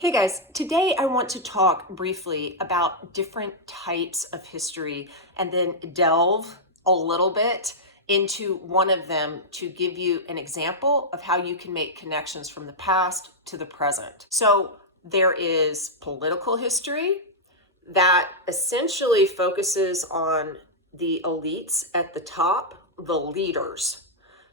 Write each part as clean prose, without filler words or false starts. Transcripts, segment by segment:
Hey guys, today I want to talk briefly about different types of history and then delve a little bit into one of them to give you an example of how you can make connections from the past to the present. So there is political history that essentially focuses on the elites at the top, the leaders.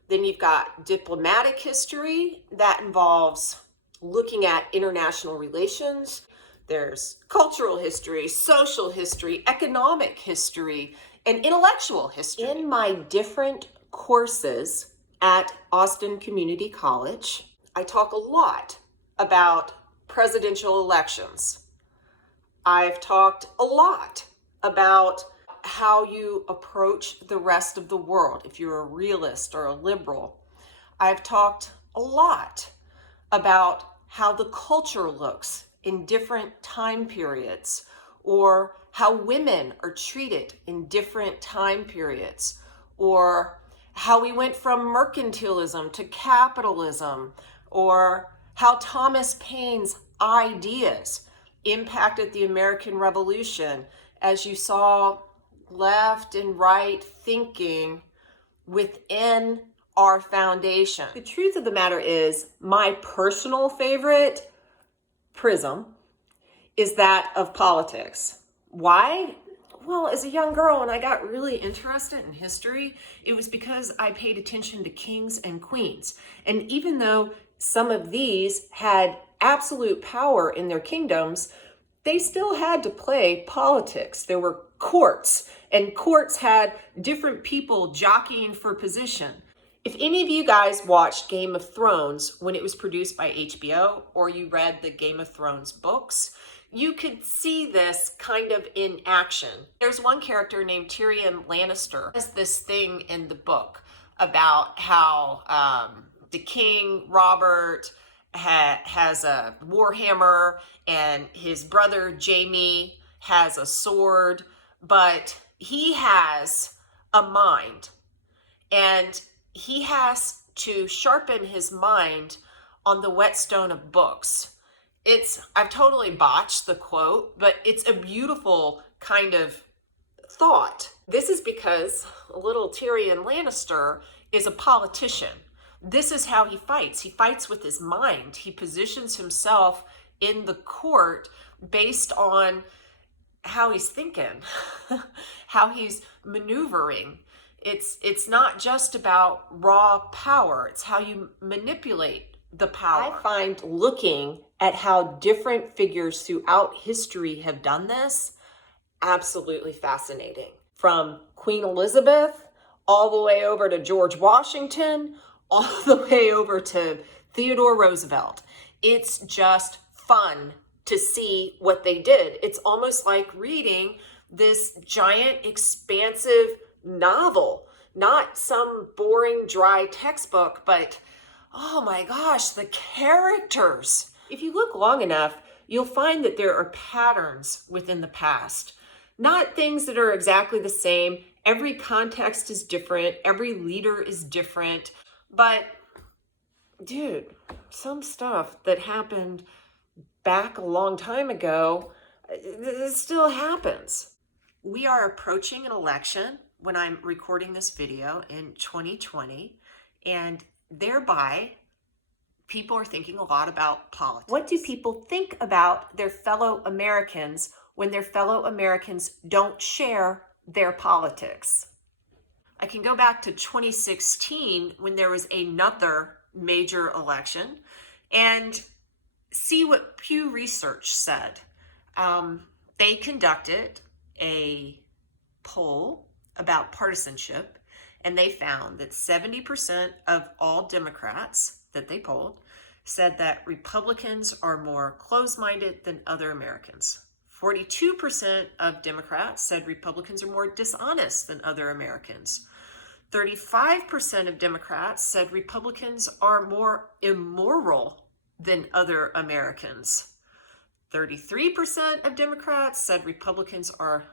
Then you've got diplomatic history that involves looking at international relations. There's cultural history, social history, economic history, and intellectual history. In my different courses at Austin Community College, I talk a lot about presidential elections. I've talked a lot about how you approach the rest of the world, if you're a realist or a liberal. I've talked a lot about how the culture looks in different time periods, or how women are treated in different time periods, or how we went from mercantilism to capitalism, or how Thomas Paine's ideas impacted the American Revolution as you saw left and right thinking within our foundation. The truth of the matter is, my personal favorite prism is that of politics. Why? Well, as a young girl, when I got really interested in history, it was because I paid attention to kings and queens. And even though some of these had absolute power in their kingdoms, they still had to play politics. There were courts, and courts had different people jockeying for position. If any of you guys watched Game of Thrones when it was produced by HBO, or you read the Game of Thrones books, you could see this kind of in action. There's one character named Tyrion Lannister. There's this thing in the book about how the king, Robert, has a warhammer, and his brother, Jaime, has a sword, but he has a mind. And he has to sharpen his mind on the whetstone of books. I've totally botched the quote, but it's a beautiful kind of thought. This is because little Tyrion Lannister is a politician. This is how he fights. He fights with his mind. He positions himself in the court based on how he's thinking, how he's maneuvering. It's not just about raw power. It's how you manipulate the power. I find looking at how different figures throughout history have done this absolutely fascinating. From Queen Elizabeth all the way over to George Washington, all the way over to Theodore Roosevelt. It's just fun to see what they did. It's almost like reading this giant, expansive novel, not some boring, dry textbook, but oh my gosh, the characters. If you look long enough, you'll find that there are patterns within the past, not things that are exactly the same. Every context is different. Every leader is different. But dude, some stuff that happened back a long time ago, it still happens. We are approaching an election when I'm recording this video in 2020, and thereby people are thinking a lot about politics. What do people think about their fellow Americans when their fellow Americans don't share their politics? I can go back to 2016 when there was another major election and see what Pew Research said. They conducted a poll about partisanship, and they found that 70% of all Democrats that they polled said that Republicans are more closed-minded than other Americans. 42% of Democrats said Republicans are more dishonest than other Americans. 35% of Democrats said Republicans are more immoral than other Americans. 33% of Democrats said Republicans are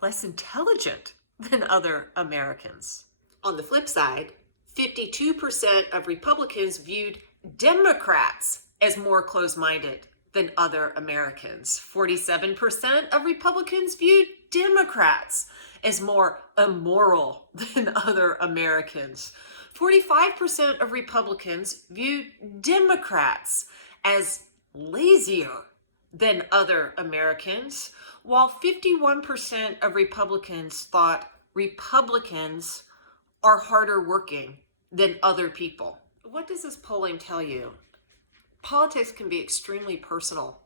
less intelligent than other Americans. On the flip side, 52% of Republicans viewed Democrats as more closed-minded than other Americans. 47% of Republicans viewed Democrats as more immoral than other Americans. 45% of Republicans viewed Democrats as lazier than other Americans, while 51% of Republicans thought Republicans are harder working than other people. What does this polling tell you? Politics can be extremely personal.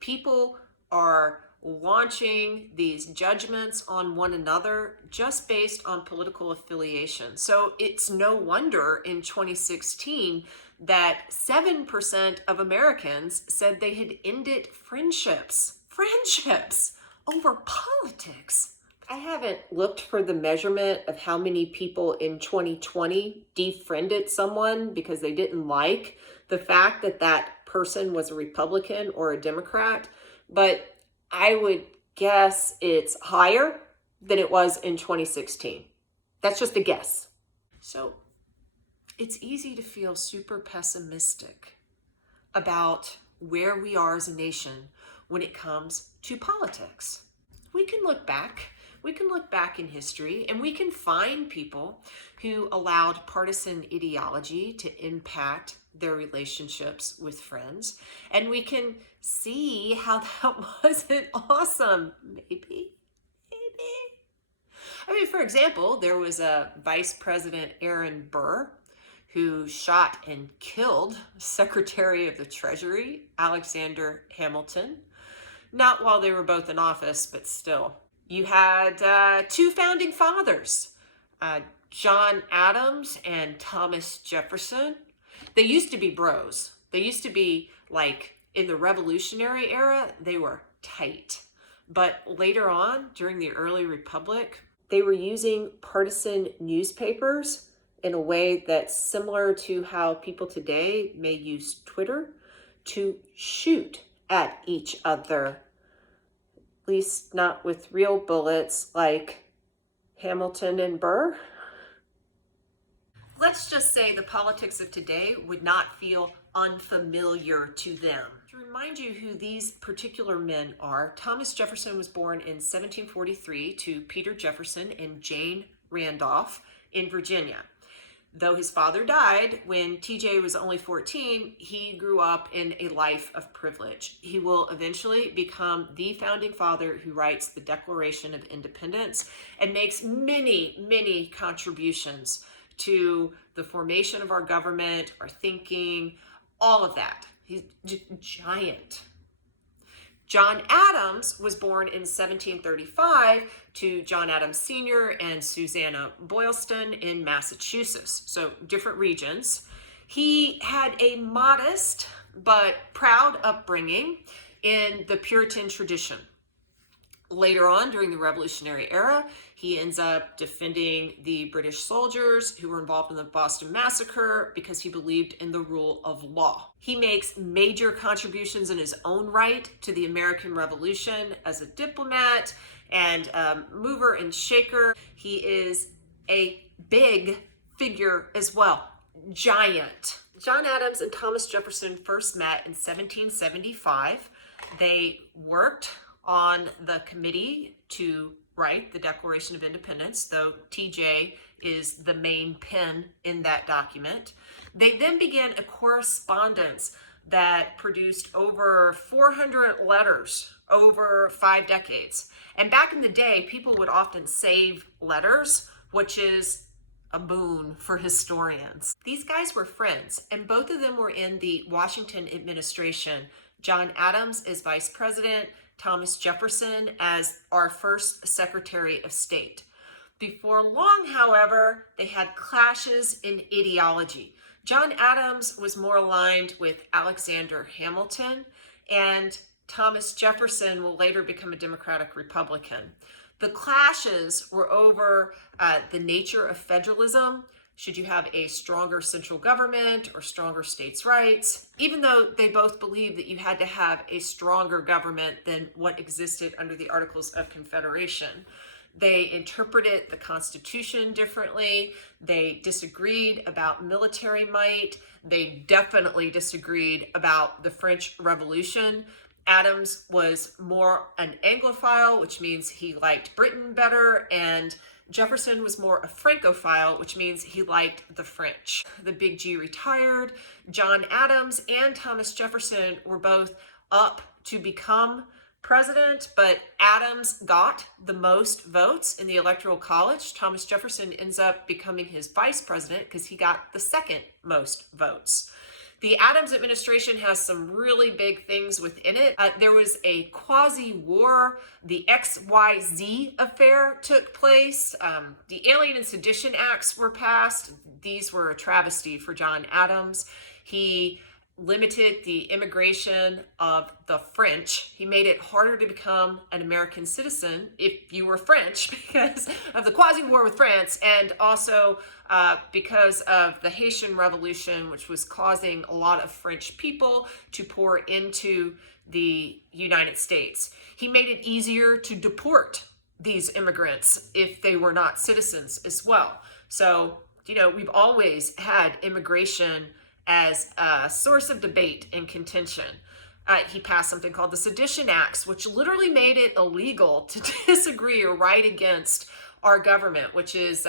People are launching these judgments on one another just based on political affiliation. So it's no wonder in 2016 that 7% of Americans said they had ended friendships over politics. I haven't looked for the measurement of how many people in 2020 defriended someone because they didn't like the fact that that person was a Republican or a Democrat, but I would guess it's higher than it was in 2016. That's just a guess. So it's easy to feel super pessimistic about where we are as a nation when it comes to politics. We can look back in history and we can find people who allowed partisan ideology to impact their relationships with friends. And we can see how that wasn't awesome. Maybe. I mean, for example, there was a Vice President Aaron Burr who shot and killed Secretary of the Treasury, Alexander Hamilton. Not while they were both in office, but still. You had two founding fathers, John Adams and Thomas Jefferson. They used to be bros. They used to be like in the Revolutionary era, they were tight. But later on, during the early Republic, they were using partisan newspapers in a way that's similar to how people today may use Twitter to shoot at each other. At least not with real bullets like Hamilton and Burr. Let's just say the politics of today would not feel unfamiliar to them. To remind you who these particular men are, Thomas Jefferson was born in 1743 to Peter Jefferson and Jane Randolph in Virginia. Though his father died when TJ was only 14, he grew up in a life of privilege. He will eventually become the founding father who writes the Declaration of Independence and makes many, many contributions to the formation of our government, our thinking, all of that. He's giant. John Adams was born in 1735 to John Adams Sr. and Susanna Boylston in Massachusetts, so different regions. He had a modest but proud upbringing in the Puritan tradition. Later on, during the Revolutionary era, he ends up defending the British soldiers who were involved in the Boston Massacre because he believed in the rule of law. He makes major contributions in his own right to the American Revolution as a diplomat and mover and shaker. He is a big figure as well, giant. John Adams and Thomas Jefferson first met in 1775. They worked on the committee to write the Declaration of Independence, though TJ is the main pen in that document. They then began a correspondence that produced over 400 letters over 5 decades. And back in the day, people would often save letters, which is a boon for historians. These guys were friends, and both of them were in the Washington administration. John Adams as vice president, Thomas Jefferson as our first Secretary of State. Before long, however, they had clashes in ideology. John Adams was more aligned with Alexander Hamilton, and Thomas Jefferson will later become a Democratic Republican. The clashes were over the nature of federalism. Should you have a stronger central government or stronger states' rights? Even though they both believed that you had to have a stronger government than what existed under the Articles of Confederation. They interpreted the Constitution differently. They disagreed about military might. They definitely disagreed about the French Revolution. Adams was more an Anglophile, which means he liked Britain better, and Jefferson was more a Francophile, which means he liked the French. The Big G retired. John Adams and Thomas Jefferson were both up to become president, but Adams got the most votes in the Electoral College. Thomas Jefferson ends up becoming his vice president because he got the second most votes. The Adams administration has some really big things within it. There was a quasi-war. The XYZ affair took place. The Alien and Sedition Acts were passed. These were a travesty for John Adams. He limited the immigration of the French. He made it harder to become an American citizen if you were French because of the quasi-war with France, and also because of the Haitian Revolution, which was causing a lot of French people to pour into the United States. He made it easier to deport these immigrants if they were not citizens as well. So, we've always had immigration as a source of debate and contention. He passed something called the Sedition Acts, which literally made it illegal to disagree or write against our government, which is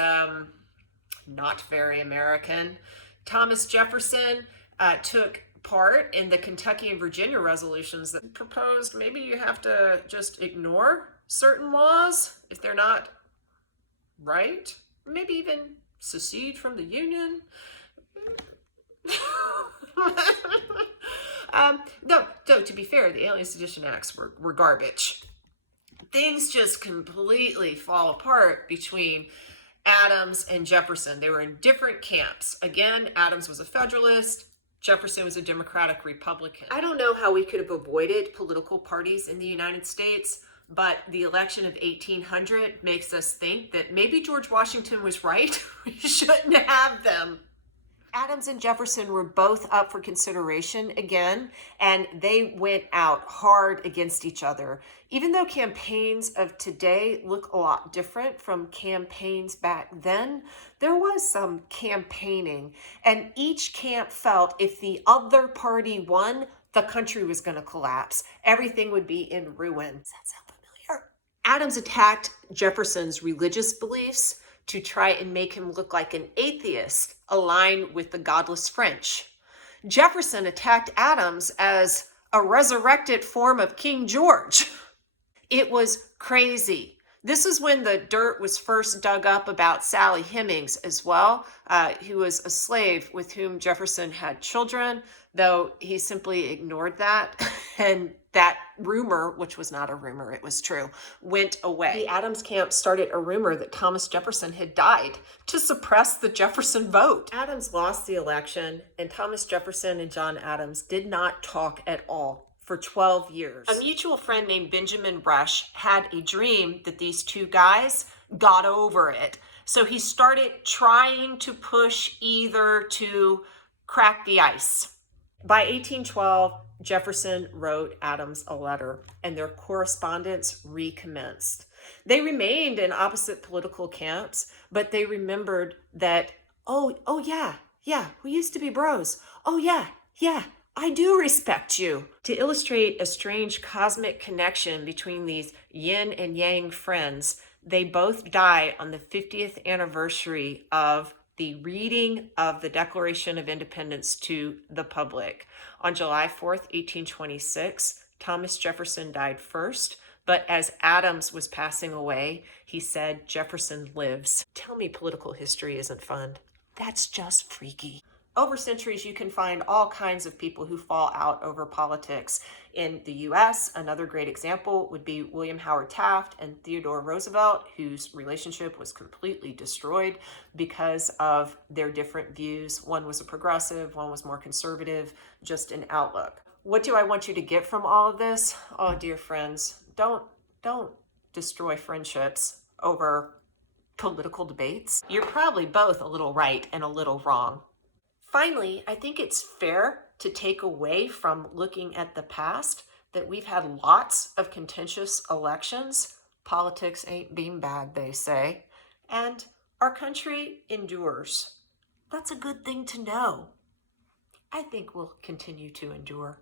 not very American. Thomas Jefferson took part in the Kentucky and Virginia resolutions that proposed maybe you have to just ignore certain laws if they're not right, maybe even secede from the Union. No, to be fair, the Alien Sedition Acts were garbage. Things just completely fall apart between Adams and Jefferson. They were in different camps. Again, Adams was a Federalist. Jefferson was a Democratic Republican. I don't know how we could have avoided political parties in the United States, but the election of 1800 makes us think that maybe George Washington was right. We shouldn't have them. Adams and Jefferson were both up for consideration again, and they went out hard against each other. Even though campaigns of today look a lot different from campaigns back then, there was some campaigning, and each camp felt if the other party won, the country was going to collapse. Everything would be in ruin. Does that sound familiar? Adams attacked Jefferson's religious beliefs to try and make him look like an atheist, aligned with the godless French. Jefferson attacked Adams as a resurrected form of King George. It was crazy. This is when the dirt was first dug up about Sally Hemings as well, who was a slave with whom Jefferson had children, though he simply ignored that. And that rumor, which was not a rumor, it was true, went away. The Adams camp started a rumor that Thomas Jefferson had died to suppress the Jefferson vote. Adams lost the election, and Thomas Jefferson and John Adams did not talk at all for 12 years. A mutual friend named Benjamin Rush had a dream that these two guys got over it. So he started trying to push either to crack the ice. By 1812, Jefferson wrote Adams a letter, and their correspondence recommenced. They remained in opposite political camps, but they remembered that, oh yeah, we used to be bros. Oh yeah, I do respect you. To illustrate a strange cosmic connection between these yin and yang friends, they both die on the 50th anniversary of the reading of the Declaration of Independence to the public. On July 4th, 1826, Thomas Jefferson died first, but as Adams was passing away, he said, "Jefferson lives." Tell me political history isn't fun. That's just freaky. Over centuries, you can find all kinds of people who fall out over politics. In the US, another great example would be William Howard Taft and Theodore Roosevelt, whose relationship was completely destroyed because of their different views. One was a progressive, one was more conservative, just an outlook. What do I want you to get from all of this? Oh, dear friends, don't destroy friendships over political debates. You're probably both a little right and a little wrong. Finally, I think it's fair to take away from looking at the past that we've had lots of contentious elections Politics ain't beanbag, they say. And our country endures. That's a good thing to know. I think we'll continue to endure.